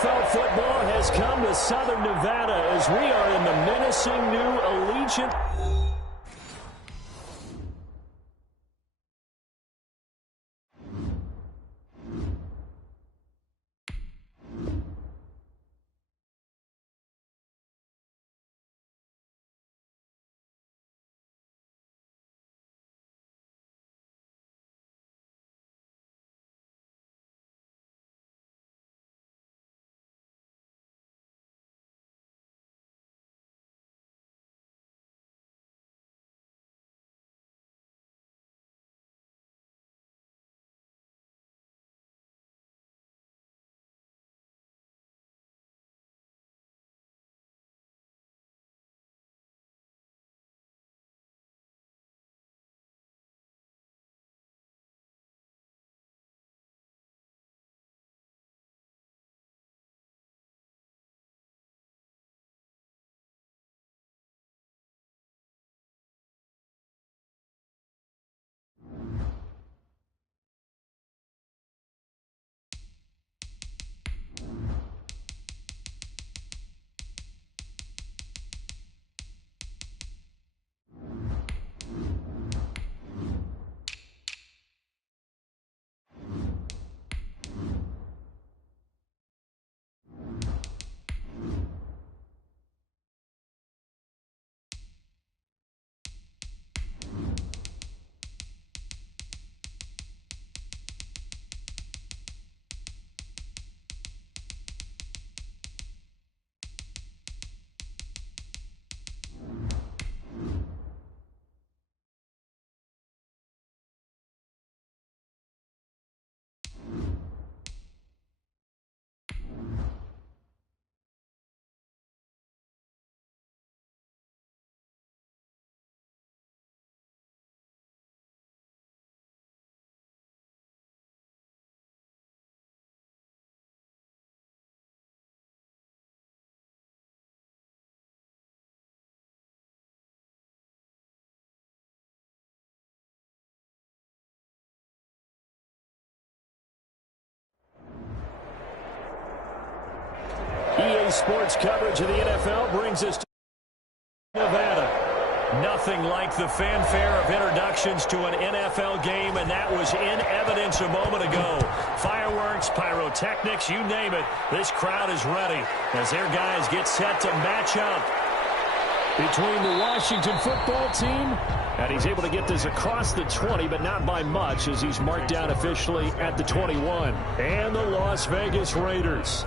NFL football has come to Southern Nevada as we are in the menacing new Allegiant. EA Sports coverage of the NFL brings us to Nevada. Nothing like the fanfare of introductions to an NFL game, and that was in evidence a moment ago. Fireworks, pyrotechnics, you name it. This crowd is ready as their guys get set to match up between the Washington football team. And he's able to get this across the 20, but not by much as he's marked down officially at the 21. And the Las Vegas Raiders.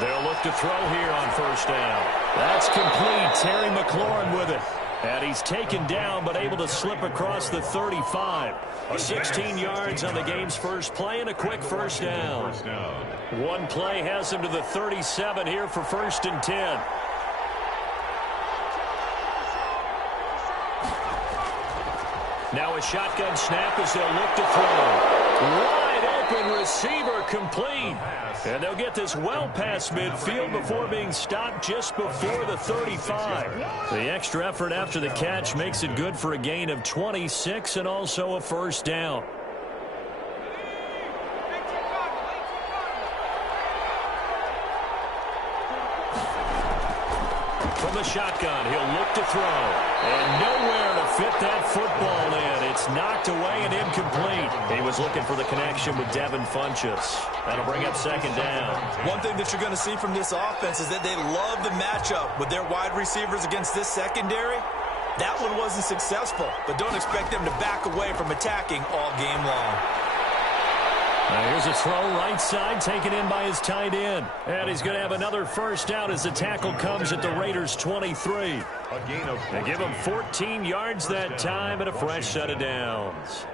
They'll look to throw here on first down. That's complete. Terry McLaurin with it. And he's taken down but able to slip across the 35. 16 yards on the game's first play and a quick first down. One play has him to the 37 here for 1st and 10. Now a shotgun snap as they'll look to throw. Wide open receiver complete. And they'll get this well past midfield before being stopped just before the 35. The extra effort after the catch makes it good for a gain of 26 and also a first down. From the shotgun, he'll look to throw. And nowhere to fit that football in. It's knocked away and incomplete. He was looking for the connection with Devin Funchess. That'll bring up 2nd down. One thing that you're going to see from this offense is that they love the matchup with their wide receivers against this secondary. That one wasn't successful, but don't expect them to back away from attacking all game long. Now here's a throw right side taken in by his tight end. And he's going to have another first down as the tackle comes at the Raiders' 23. They give him 14 yards that time and a fresh set of downs.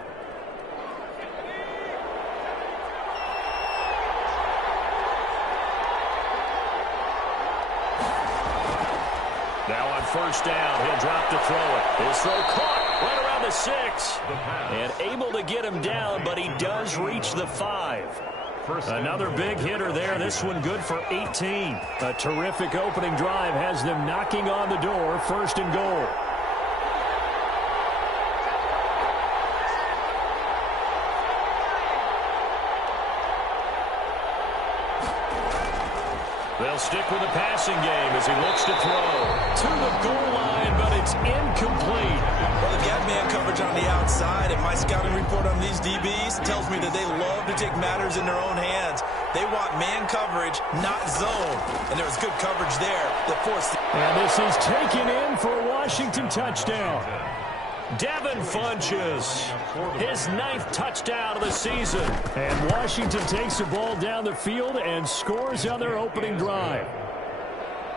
Now on first down, he'll drop to throw it. His throw caught right around the 6. And able to get him down, but he does reach the 5. Another big hitter there. This one good for 18. A terrific opening drive has them knocking on the door. First and goal. They'll stick with the passing game as he looks to throw. To the goal line, but it's incomplete. Well, they've got man coverage on the outside, and my scouting report on these DBs tells me that they love to take matters in their own hands. They want man coverage, not zone. And there was good coverage there that forced the... And this is taken in for a Washington touchdown. Devin Funchess, his 9th touchdown of the season. And Washington takes the ball down the field and scores on their opening drive.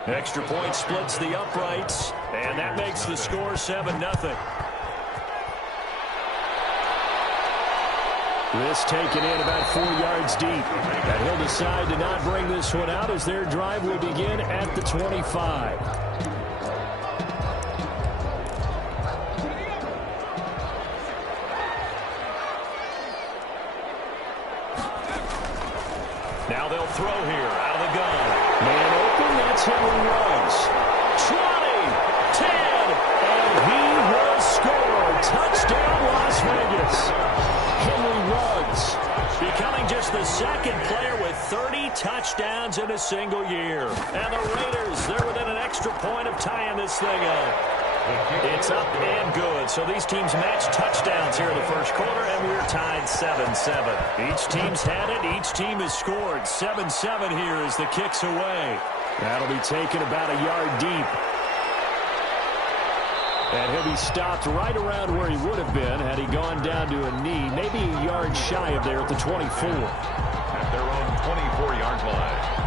Extra point splits the uprights, and that makes the score 7-0. This taken in about 4 yards deep. And he'll decide to not bring this one out as their drive will begin at the 25. Now they'll throw here out of the gun. Man open, that's Henry Ruggs. 20, 10, and he will score. Touchdown, Las Vegas. Henry Ruggs becoming just the second player with 30 touchdowns in a single year. And the Raiders, they're within an extra point of tying this thing up. It's up and good. So these teams match touchdowns here in the first quarter, and we're tied 7-7. Each team's had it. Each team has scored. 7-7 here as the kick's away. That'll be taken about a yard deep. And he'll be stopped right around where he would have been had he gone down to a knee, maybe a yard shy of there at the 24. At their own 24-yard line.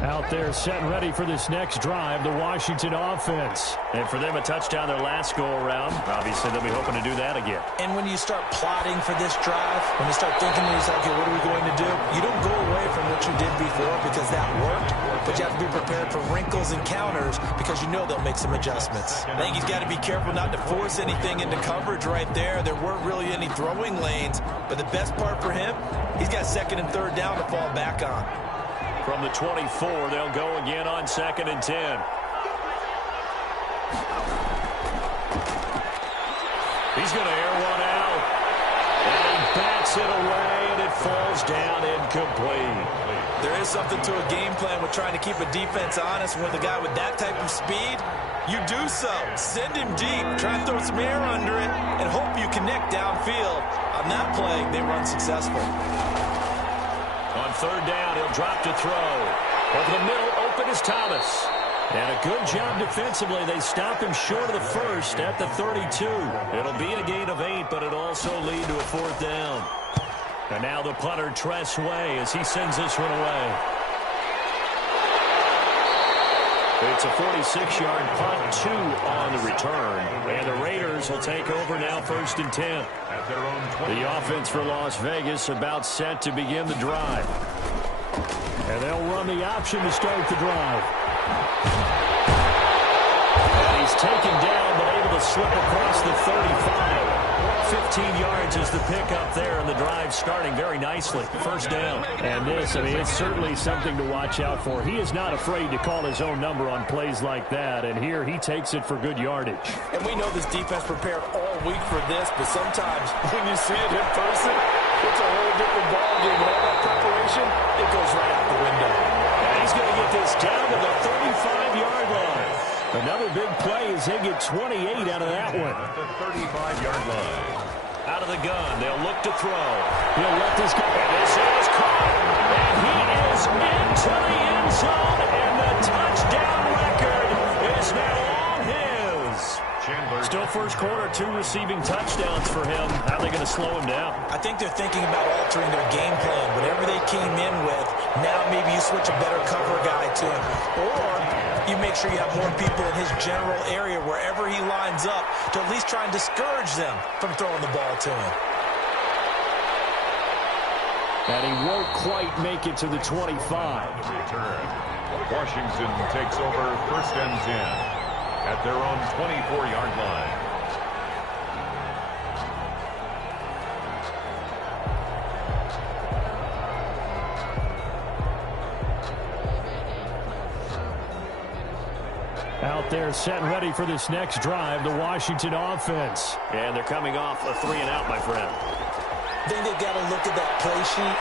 Out there set and ready for this next drive, the Washington offense. And for them, a touchdown their last go-around. Obviously, they'll be hoping to do that again. And when you start plotting for this drive, when you start thinking to yourself, okay, what are we going to do? You don't go away from what you did before because that worked, but you have to be prepared for wrinkles and counters because you know they'll make some adjustments. I think he's got to be careful not to force anything into coverage right there. There weren't really any throwing lanes, but the best part for him, he's got second and third down to fall back on. From the 24, they'll go again on 2nd and 10. He's going to air one out. And he bats it away, and it falls down incomplete. There is something to a game plan with trying to keep a defense honest. With a guy with that type of speed, you do so. Send him deep, try and throw some air under it, and hope you connect downfield. On that play, they were unsuccessful. On 3rd down, he'll drop to throw. Over the middle, open is Thomas. And a good job defensively. They stop him short of the first at the 32. It'll be a gain of 8, but it'll also lead to a 4th down. And now the punter, Tress Way, as he sends this one away. It's a 46-yard punt, 2 on the return. And the Raiders will take over now 1st and 10. The offense for Las Vegas about set to begin the drive. And they'll run the option to start the drive. And he's taken down but able to slip across the 35. 15 yards is the pickup there, and the drive starting very nicely. 1st down. And this, I mean, it's certainly something to watch out for. He is not afraid to call his own number on plays like that, and here he takes it for good yardage. And we know this defense prepared all week for this, but sometimes when you see it in person, it's a whole different ballgame. And all that preparation, it goes right out the window. And he's going to get this down to the 35-yard line. Another big play as they get 28 out of that one. At the 35-yard line. Out of the gun, they'll look to throw. He'll let this go. And this is caught. And he is into the end zone. And the touchdown record is now all his. Still first quarter, 2 receiving touchdowns for him. How are they going to slow him down? I think they're thinking about altering their game plan. Whatever they came in with, now maybe you switch a better cover guy to him. Or you make sure you have more people in his general area wherever he lines up to at least try and discourage them from throwing the ball to him. And he won't quite make it to the 25. Return. Washington takes over 1st and 10 at their own 24-yard line. Out there set and ready for this next drive, the Washington offense. And they're coming off a 3-and-out, my friend. I think they've got to look at that play sheet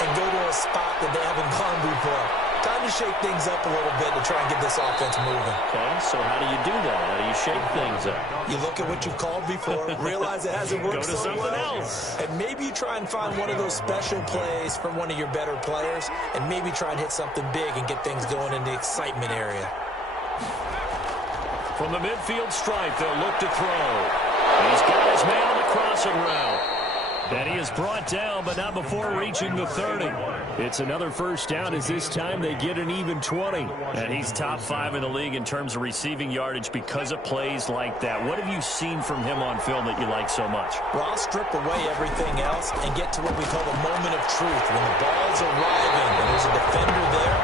and go to a spot that they haven't gone before. Time to shake things up a little bit to try and get this offense moving. Okay, so how do you do that? How do you shake things up? You look at what you've called before, realize it hasn't worked Go to so something well, else. and maybe you try and find one of those special plays from one of your better players, and maybe try and hit something big and get things going in the excitement area. From the midfield stripe, they'll look to throw. He's got his man on the crossing route. And he is brought down, but not before reaching the 30. It's another first down as this time they get an even 20. And he's top 5 in the league in terms of receiving yardage because of plays like that. What have you seen from him on film that you like so much? Well, I'll strip away everything else and get to what we call the moment of truth. When the ball's arriving and there's a defender there,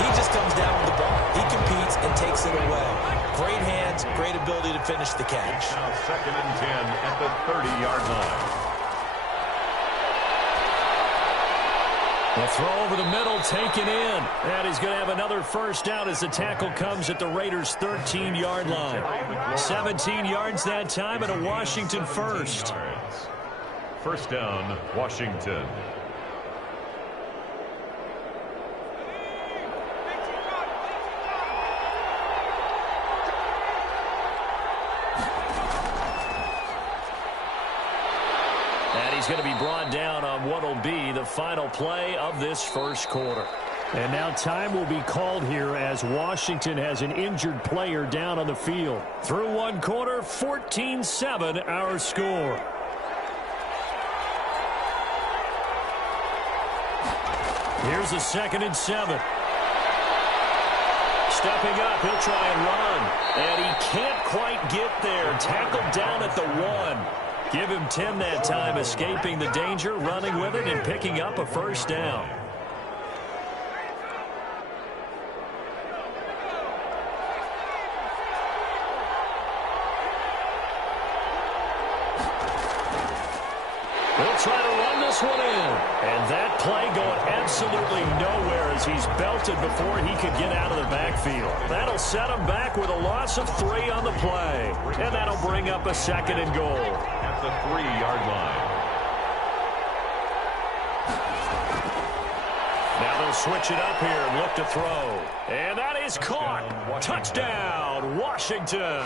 he just comes down with the ball. He competes and takes it away. Great hands, great ability to finish the catch. Now 2nd and 10 at the 30-yard line. The throw over the middle, taken in. And he's going to have another first down as the tackle comes at the Raiders' 13-yard line. 17 yards that time and a Washington first. First down, Washington. He's going to be brought down on what will be the final play of this first quarter. And now time will be called here as Washington has an injured player down on the field. Through one quarter, 14-7 our score. Here's a 2nd and 7. Stepping up, he'll try and run. And he can't quite get there. Tackled down at the 1. Give him 10 that time, escaping the danger, running with it, and picking up a first down. He'll try to run this one in. And that play going absolutely nowhere as he's belted before he could get out of the backfield. That'll set him back with a loss of 3 on the play. And that'll bring up a 2nd and goal. At the 3-yard line. Now they'll switch it up here and look to throw. And that is caught. Touchdown, Washington.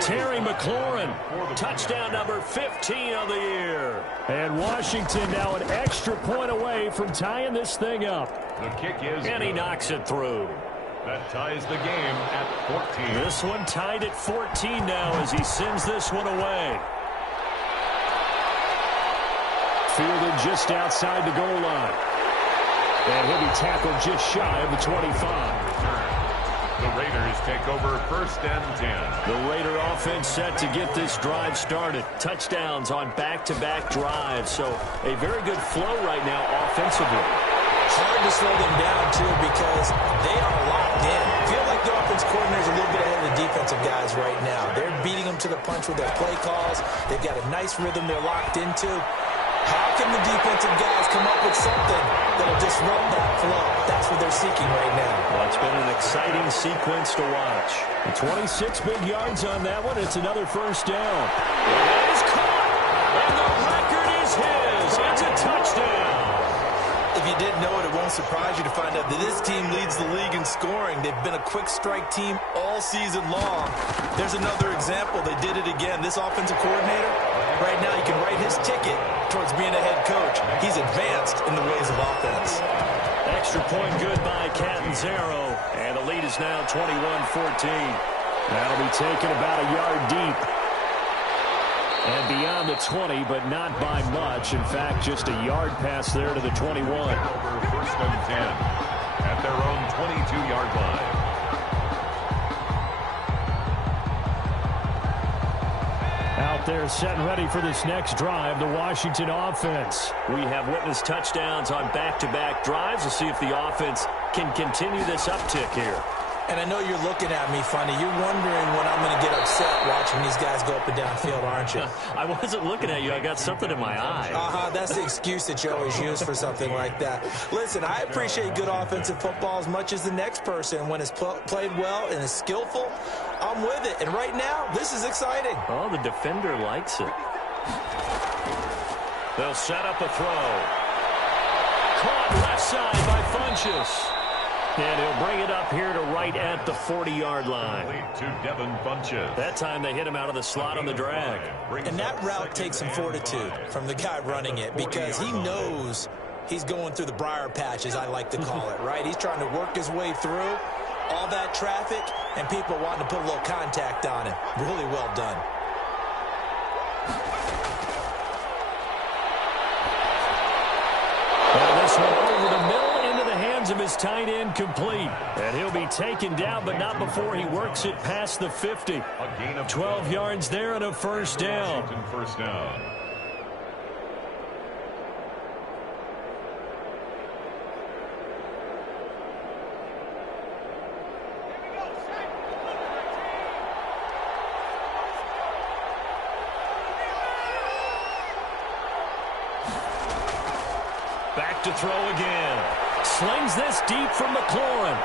Terry McLaurin, touchdown number 15 of the year. And Washington now an extra point away from tying this thing up. The kick is and he knocks it through. That ties the game at 14. This one tied at 14 now as he sends this one away. Fielded just outside the goal line. And he'll be tackled just shy of the 25. The Raiders take over 1st and 10. The Raider offense set to get this drive started. Touchdowns on back-to-back drives. So a very good flow right now offensively. Hard to slow them down, too, because they are locked in. I feel like the offense coordinator is a little bit ahead of the defensive guys right now. They're beating them to the punch with their play calls. They've got a nice rhythm they're locked into. How can the defensive guys come up with something that'll disrupt that flow? That's what they're seeking right now. Well, it's been an exciting sequence to watch. 26 big yards on that one. It's another first down. It is caught, and the record is his. It's a touchdown. If you didn't know it, it won't surprise you to find out that this team leads the league in scoring. They've been a quick strike team all season long. There's another example. They did it again. This offensive coordinator, right now, he can write his ticket towards being a head coach. He's advanced in the ways of offense. Extra point good by Catanzaro, and the lead is now 21-14. That'll be taken about a yard deep. And beyond the 20, but not by much. In fact, just a yard pass there to the 21. Over 1st and 10 at their own 22-yard line. out there set and ready for this next drive, the Washington offense. We have witnessed touchdowns on back-to-back drives. We'll see if the offense can continue this uptick here. And I know you're looking at me funny. You're wondering when I'm going to get upset watching these guys go up and down field, aren't you? I wasn't looking at you. I got something in my eye. That's the excuse that you always use for something like that. Listen, I appreciate good offensive football as much as the next person. When it's played well and is skillful, I'm with it. And right now, this is exciting. Oh, the defender likes it. They'll set up a throw. Caught left side by Funchess. And he'll bring it up here to right at the 40-yard line. To Devin Funchess. That time they hit him out of the slot on the drag. And that route takes some fortitude from the guy running it because he knows he's going through the briar patch, as I like to call it, right? He's trying to work his way through all that traffic, and people wanting to put a little contact on him. Really well done. Now this one over the middle into the hands of his tight end, complete. And he'll be taken down, but not before he works it past the 50. 12 yards there and a first down. First down. Back to throw again. Slings this deep from McLaurin.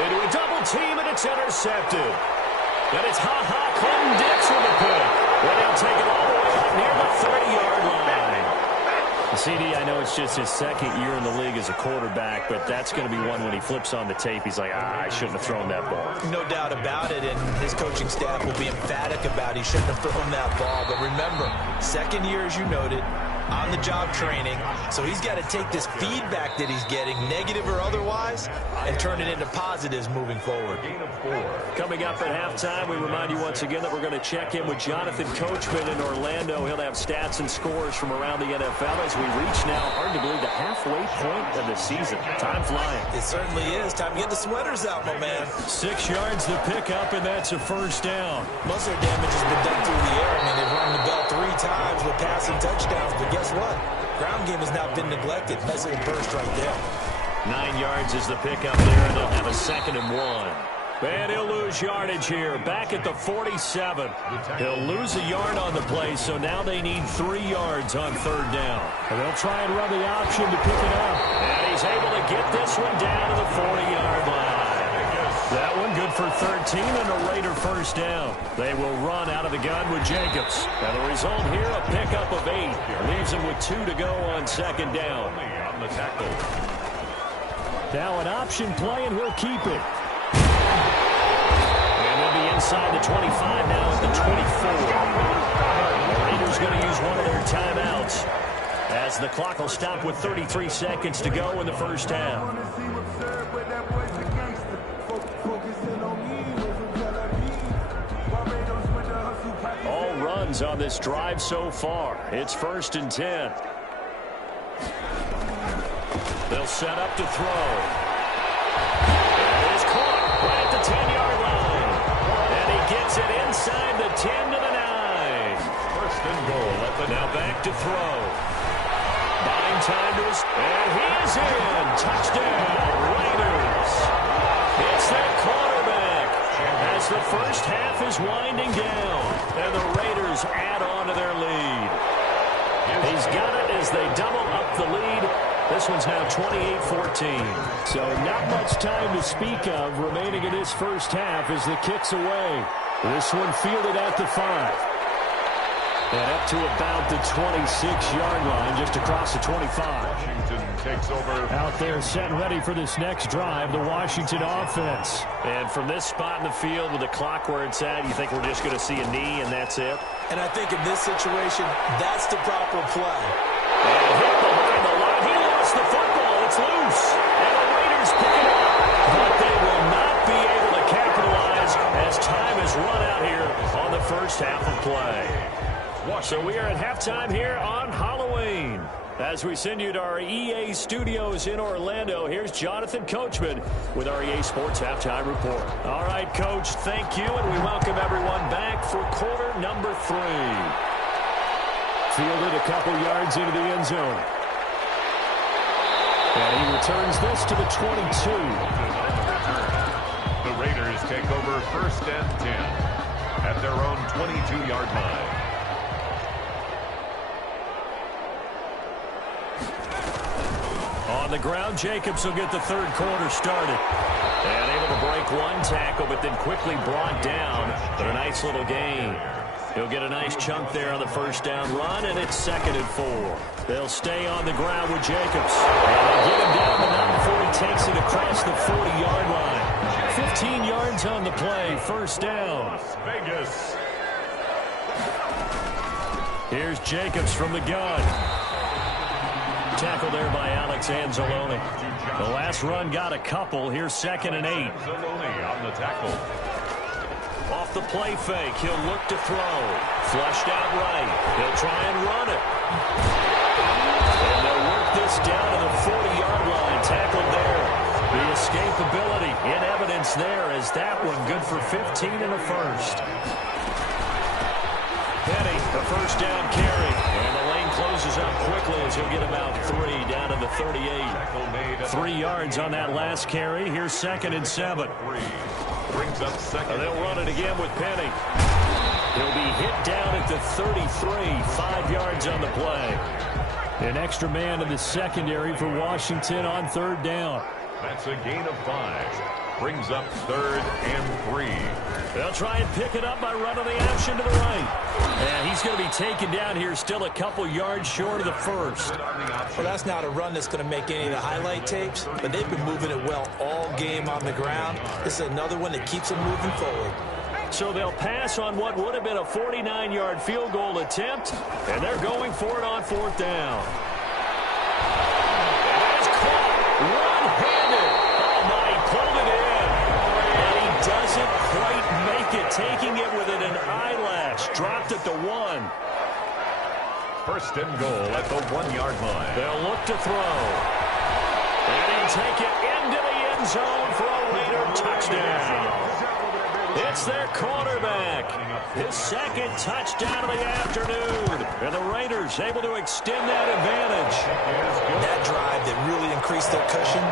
Into a double team, and it's intercepted. And it's Clinton-Dix with a pick. Well, he'll take it all the way up near the 30-yard line. CD, I know it's just his second year in the league as a quarterback, but that's going to be one when he flips on the tape. He's like, I shouldn't have thrown that ball. No doubt about it, and his coaching staff will be emphatic about he shouldn't have thrown that ball. But remember, second year, as you noted, on-the-job training, so he's got to take this feedback that he's getting, negative or otherwise, and turn it into positives moving forward. Coming up at halftime, we remind you once again that we're going to check in with Jonathan Coachman in Orlando. He'll have stats and scores from around the NFL as we reach now, hard to believe, the halfway point of the season. Time flying. It certainly is. Time to get the sweaters out, my man. 6 yards the pickup, and that's a first down. Most of their damage has been done through the air. I mean, they've rung the bell 3 times with passing touchdowns, but guess what? Ground game has not been neglected. Nice little burst right there. 9 yards is the pickup there, and they'll have a 2nd and 1. And he'll lose yardage here, back at the 47. He'll lose a yard on the play, so now they need 3 yards on 3rd down. And they'll try and run the option to pick it up. And he's able to get this one down to the 40-yard line. That one good for 13 and a Raider first down. They will run out of the gun with Jacobs. And the result here, a pickup of 8. Leaves him with 2 to go on 2nd down. On the tackle. Now an option play, and he'll keep it. And they'll be inside the 25 now at the 24. The Raiders going to use one of their timeouts as the clock will stop with 33 seconds to go in the first half. All runs on this drive so far. It's 1st and 10. They'll set up to throw. It is caught right at the 10-yard line. And he gets it inside the 10 to the 9. 1st and goal. Now back to throw. Buying time to his, and he is in. Touchdown, Raiders. It's their quarterback as the first half is winding down. And the Raiders add on to their lead. He's got it as they double up the lead. This one's now 28-14. So not much time to speak of remaining in this first half as the kick's away. This one fielded at the 5. And up to about the 26-yard line, just across the 25. Washington takes over. Out there set and ready for this next drive, the Washington offense. And from this spot in the field with the clock where it's at, you think we're just going to see a knee and that's it? And I think in this situation, that's the proper play. And hit behind the line. He lost the football. It's loose. And the Raiders pick it up. But they will not be able to capitalize as time has run out here on the first half of play. So we are at halftime here on Halloween. As we send you to our EA studios in Orlando, here's Jonathan Coachman with our EA Sports Halftime Report. All right, Coach, thank you, and we welcome everyone back for quarter number 3. Fielded a couple yards into the end zone. And he returns this to the 22. The Raiders take over 1st and 10 at their own 22-yard line. On the ground, Jacobs will get the third quarter started. And able to break one tackle, but then quickly brought down. But a nice little gain. He'll get a nice chunk there on the first down run, and it's 2nd and 4. They'll stay on the ground with Jacobs. And they get him down to 9 before he takes it across the 40-yard line. 15 yards on the play, first down. Las Vegas. Here's Jacobs from the gun. Tackled there by Alex Anzalone. The last run got a couple. Here's 2nd and 8. Anzalone on the tackle. Off the play fake, he'll look to throw. Flushed out right. He'll try and run it. And they'll work this down to the 40-yard line. Tackled there. The escapability in evidence there as that one good for 15 and a first. Penny, the first down carry. And the lane closes up quickly as he'll get about 3 down to the 38. 3 yards on that last carry. Here's 2nd and 7. Brings up 2nd. They'll run it again with Penny. He'll be hit down at the 33. 5 yards on the play. An extra man in the secondary for Washington on 3rd down. That's a gain of 5. Brings up 3rd and 3. They'll try and pick it up by running the option to the right. And he's going to be taken down here still a couple yards short of the first. Well, that's not a run that's going to make any of the highlight tapes, but they've been moving it well all game on the ground. This is another one that keeps them moving forward. So they'll pass on what would have been a 49-yard field goal attempt, and they're going for it on 4th down. And it's caught one-handed. Oh, my, he pulled it in. And he doesn't quite make it, taking it within an eyelash. Dropped at the 1. 1st and goal at the 1-yard line. They'll look to throw. And he'll take it into the end zone for a Raider touchdown. It's their quarterback. His 2nd touchdown of the afternoon. And the Raiders able to extend that advantage. That drive that really increased their cushion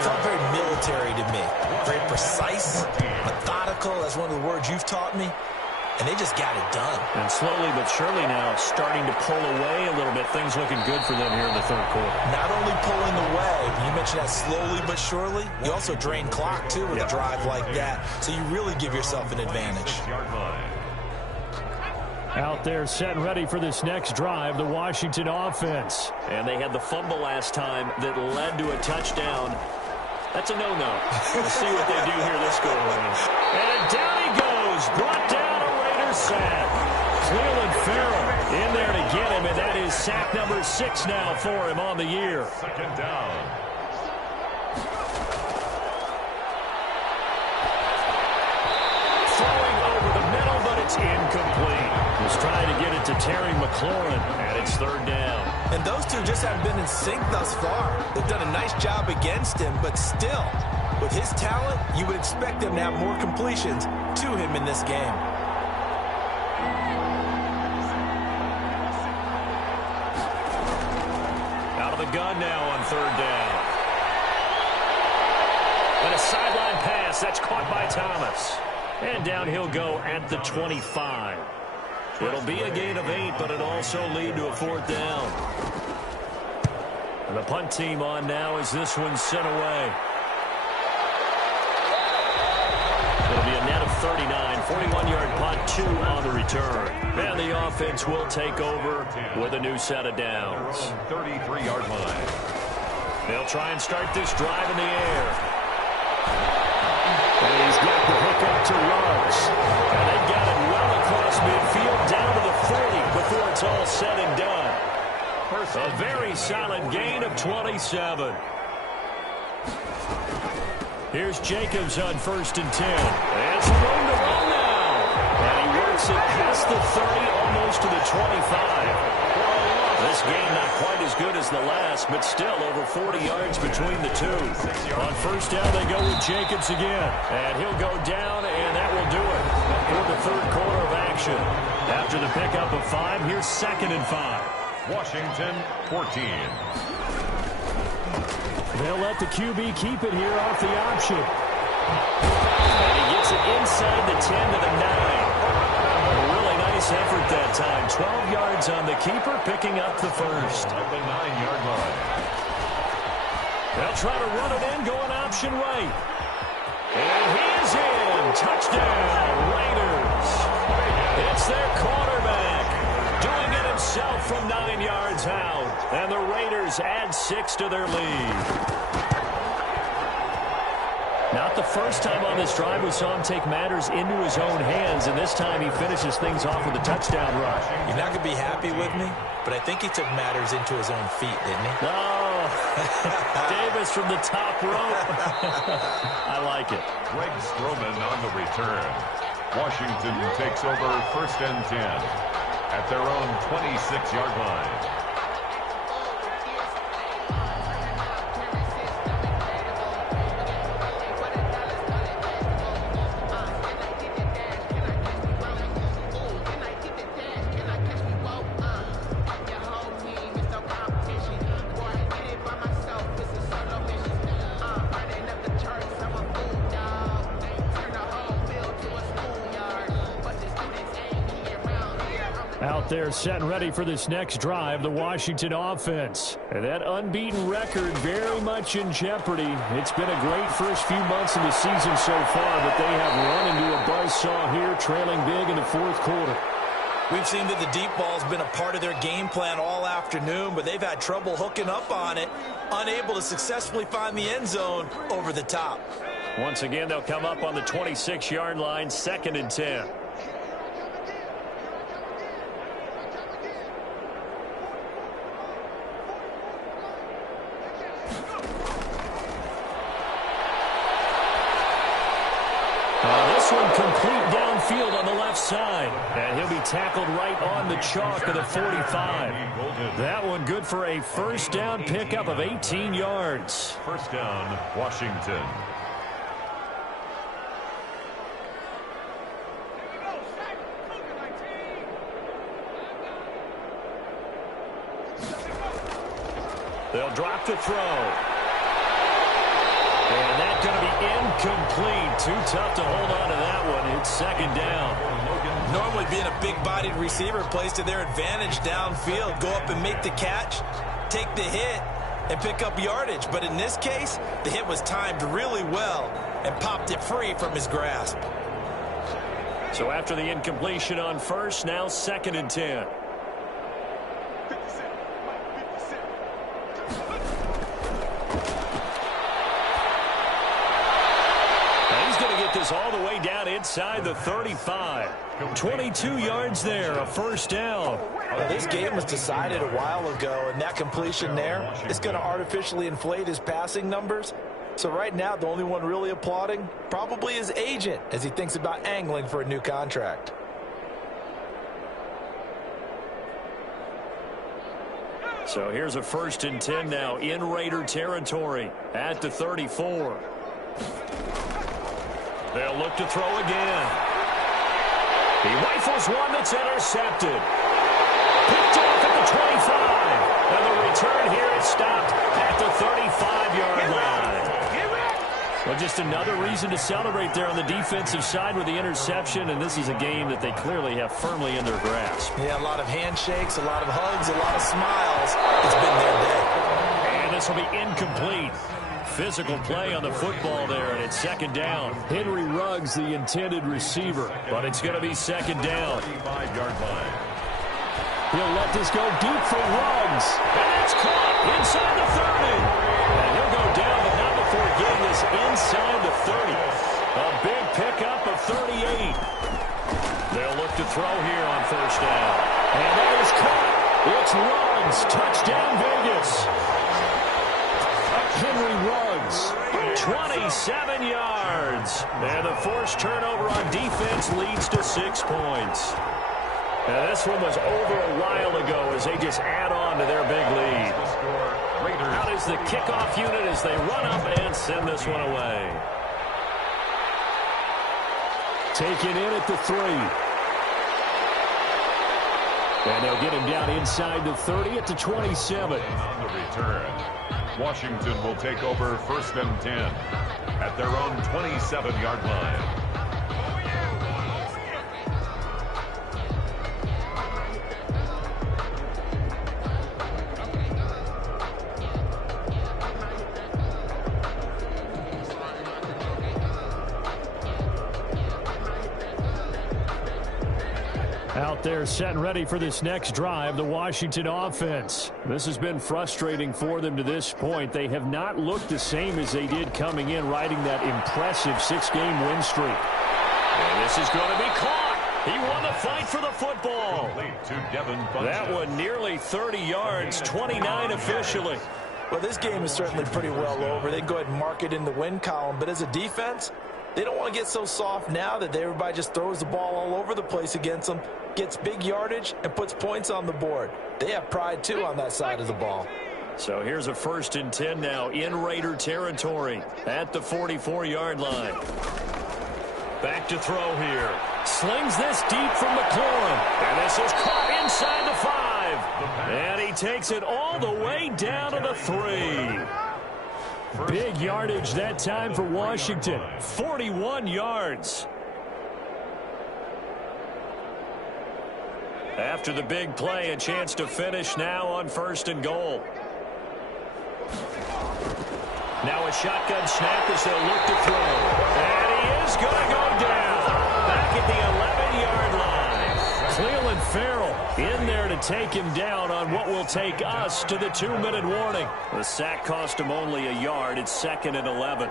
felt very military to me. Very precise, methodical. That's one of the words you've taught me. And they just got it done. And slowly but surely now starting to pull away a little bit. Things looking good for them here in the 3rd quarter. Not only pulling away, you mentioned that slowly but surely, you also drain clock, too, with a drive like that. So you really give yourself an advantage. Out there set and ready for this next drive, the Washington offense. And they had the fumble last time that led to a touchdown. That's a no-no. We'll see what they do here this go around. And down he goes. Brought down a Raiders sack. Cleveland Farrell in there to get him, and that is sack number 6 now for him on the year. 2nd down. Throwing over the middle, but it's incomplete. Was trying to get it to Terry McLaurin, and it's 3rd down. And those two just haven't been in sync thus far. They've done a nice job against him, but still, with his talent, you would expect them to have more completions to him in this game. Out of the gun now on 3rd down. And a sideline pass. That's caught by Thomas. And down he'll go at the 25. It'll be a gain of 8, but it'll also lead to a 4th down. And the punt team on now as this one's sent away. It'll be a net of 39, 41-yard punt, 2 on the return. And the offense will take over with a new set of downs. 33-yard line. They'll try and start this drive in the air. And he's got the hook up to Ruggs. And they've got it well across midfield down to the 40 before it's all said and done. A very solid gain of 27. Here's Jacobs on 1st and 10. And some room to run now. And he works it past the 30, almost to the 25. This game not quite as good as the last, but still over 40 yards between the two. On 1st down, they go with Jacobs again. And he'll go down, and that will do it for the 3rd quarter of action. After the pickup of 5, here's 2nd and 5. Washington 14. They'll let the QB keep it here off the option. And he gets it inside the 10 to the 9. A really nice effort that time. 12 yards on the keeper, picking up the first. At the 9-yard line. They'll try to run it in, going option right. And he is in. Touchdown, Raiders. It's their quarterback doing it himself from 9 yards out. And the Raiders add 6 to their lead. Not the first time on this drive we saw him take matters into his own hands, and this time he finishes things off with a touchdown run. You're not going to be happy with me, but I think he took matters into his own feet, didn't he? No. Davis from the top rope. I like it. Greg Stroman on the return. Washington takes over 1st and 10 at their own 26-yard line. Out there set and ready for this next drive, the Washington offense. And that unbeaten record very much in jeopardy. It's been a great first few months of the season so far, but they have run into a buzzsaw here, trailing big in the 4th quarter. We've seen that the deep ball's been a part of their game plan all afternoon, but they've had trouble hooking up on it, unable to successfully find the end zone over the top. Once again, they'll come up on the 26-yard line, 2nd and 10. This one complete downfield on the left side. And he'll be tackled right on the chalk of the 45. That one good for a first down pickup of 18 yards. First down, Washington. They'll drop the throw. And that's going to be incomplete. Too tough to hold on to that one. It's 2nd down. Normally being a big-bodied receiver plays to their advantage downfield. Go up and make the catch, take the hit, and pick up yardage. But in this case, the hit was timed really well and popped it free from his grasp. So after the incompletion on first, now 2nd and 10. This all the way down inside the 35. 22 yards there, a first down. Well, this game was decided a while ago, and that completion there is going to artificially inflate his passing numbers. So right now, the only one really applauding probably his agent as he thinks about angling for a new contract. So here's a 1st and 10 now in Raider territory at the 34. They'll look to throw again. He rifles one that's intercepted. Picked off at the 25. And the return here is stopped at the 35-yard line. Well, just another reason to celebrate there on the defensive side with the interception, and this is a game that they clearly have firmly in their grasp. Yeah, a lot of handshakes, a lot of hugs, a lot of smiles. It's been their day. And this will be incomplete. Physical play on the football there, and it's 2nd down. Henry Ruggs, the intended receiver, but it's going to be 2nd down. 35-yard line. He'll let this go deep for Ruggs, and it's caught inside the 30. And he'll go down, but not before getting this inside the 30. A big pickup of 38. They'll look to throw here on first down. And that is caught. It's Ruggs. Touchdown, Vegas. Henry Ruggs, 27 yards. And the forced turnover on defense leads to 6 points. Now, this one was over a while ago as they just add on to their big lead. Out is the kickoff unit as they run up and send this one away. Taken in at the 3. And they'll get him down inside the 30 at the 27. On the return, Washington will take over 1st and 10 at their own 27-yard line. Out there set and ready for this next drive, the Washington offense. This has been frustrating for them to this point. They have not looked the same as they did coming in, riding that impressive 6-game win streak. And this is going to be caught. He won the fight for the football. That one nearly 30 yards, 29 officially. Well, this game is certainly pretty well over. They can go ahead and mark it in the win column. But as a defense, they don't want to get so soft now that everybody just throws the ball all over the place against them, gets big yardage, and puts points on the board. They have pride, too, on that side of the ball. So here's a 1st and 10 now in Raider territory at the 44-yard line. Back to throw here. Slings this deep from McLaurin. And this is caught inside the 5. And he takes it all the way down to the 3. Big yardage that time for Washington. 41 yards. After the big play, a chance to finish now on 1st and goal. Now a shotgun snap as they'll look to throw. And he is going to go down. Back at the 11-yard line. Cleveland Farrell in there to take him down on what will take us to the 2-minute warning. The sack cost him only a yard. It's 2nd and 11.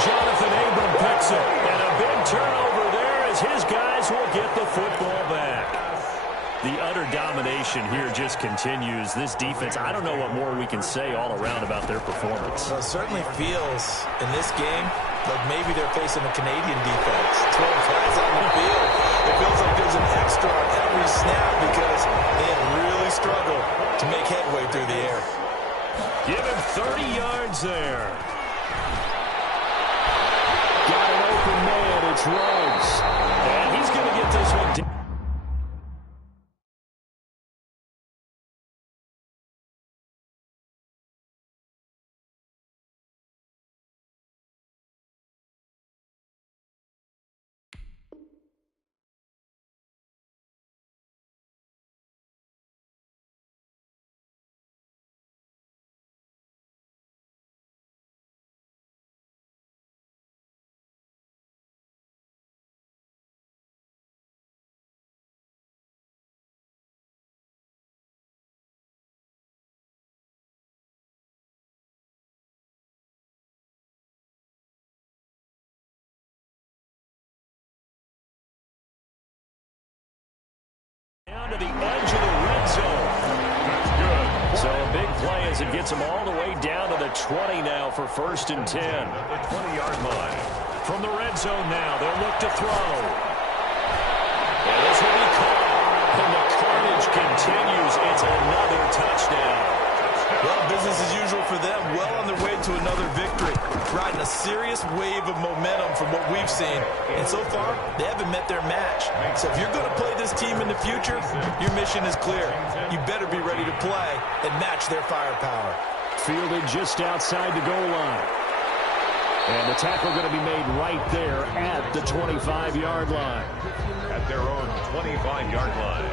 Jonathan Abram picks it, and a big turnover there as his guys will get the football back. The utter domination here just continues. This defense, I don't know what more we can say all around about their performance. Well, it certainly feels in this game like maybe they're facing a Canadian defense. 12 guys on the field. It feels like there's an extra on every snap because they have really struggled to make headway through the air. Give him 30 yards there. Got an open man. It's Ruggs. And he's going to get this one down. Down to the edge of the red zone. That's good. So a big play as it gets them all the way down to the 20 now for 1st and 10. At the 20-yard line. From the red zone now, they'll look to throw. And this will be caught. And the carnage continues. It's another touchdown. Well, business as usual for them. Well on their way to another victory. Riding a serious wave of momentum from what we've seen. And so far, they haven't met their match. So if you're going to play this team in the future, your mission is clear. You better be ready to play and match their firepower. Fielded just outside the goal line. And the tackle going to be made right there at the 25-yard line. At their own 25-yard line.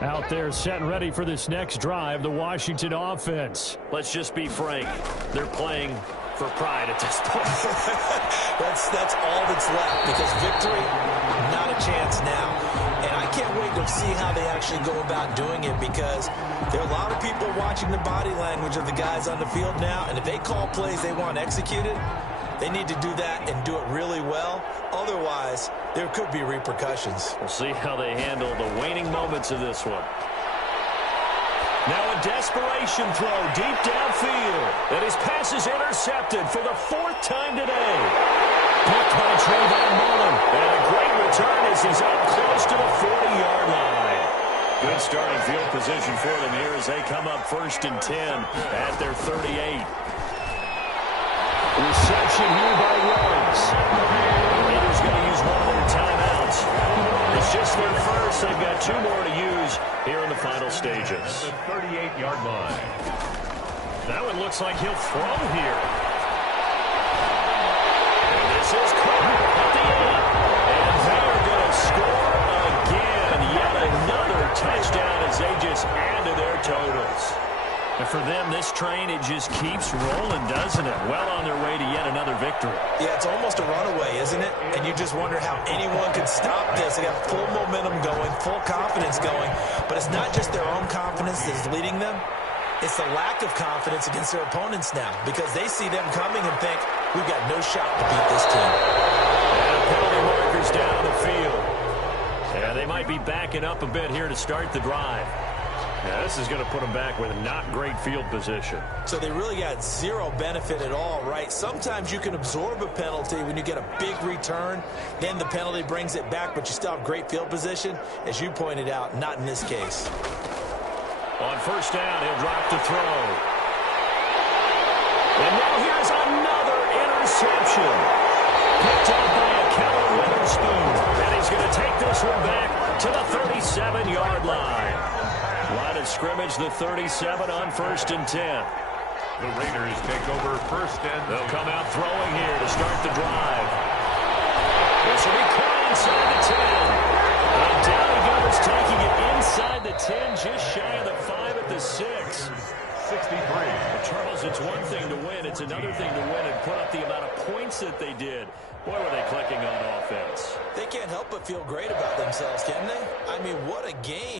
Out there set and ready for this next drive, the Washington offense. Let's just be frank. They're playing for pride at this point. That's all that's left because victory, not a chance now. And I can't wait to see how they actually go about doing it because there are a lot of people watching the body language of the guys on the field now. And if they call plays they want executed, they need to do that and do it really well. Otherwise, there could be repercussions. We'll see how they handle the waning moments of this one. Now a desperation throw deep downfield. And his pass is intercepted for the 4th time today. Picked by Trayvon Mullen. And a great return as he's up close to the 40-yard line. Good starting field position for them here as they come up 1st and 10 at their 38. Reception here by Rhodes. Raiders going to use one of their timeouts. It's just their first. They've got 2 more to use here in the final stages. The 38-yard line. That one looks like he'll throw here. And this is caught at the 8. And they are going to score again. Yet another touchdown as they just add to their totals. And for them, this train, it just keeps rolling, doesn't it? Well on their way to yet another victory. Yeah, it's almost a runaway, isn't it? And you just wonder how anyone could stop this. They got full momentum going, full confidence going. But it's not just their own confidence that's leading them. It's the lack of confidence against their opponents now because they see them coming and think, we've got no shot to beat this team. And penalty markers down the field. Yeah, they might be backing up a bit here to start the drive. Yeah, this is going to put them back with not great field position. So they really got zero benefit at all, right? Sometimes you can absorb a penalty when you get a big return. Then the penalty brings it back, but you still have great field position. As you pointed out, not in this case. On 1st down, he'll drop to throw. And now here's another interception. Picked up by a Kellen Witherspoon. And he's going to take this one back to the 37-yard line. Line of scrimmage, the 37 on 1st and 10. The Raiders take over 1st and 10. They'll come out throwing here to start the drive. This will be caught inside the 10. And down he goes, taking it inside the 10, just shy of the 5 at the 6. 63. Charles, it's one thing to win. It's another thing to win and put up the amount of points that they did. Boy, were they clicking on offense. They can't help but feel great about themselves, can they? I mean, what a game.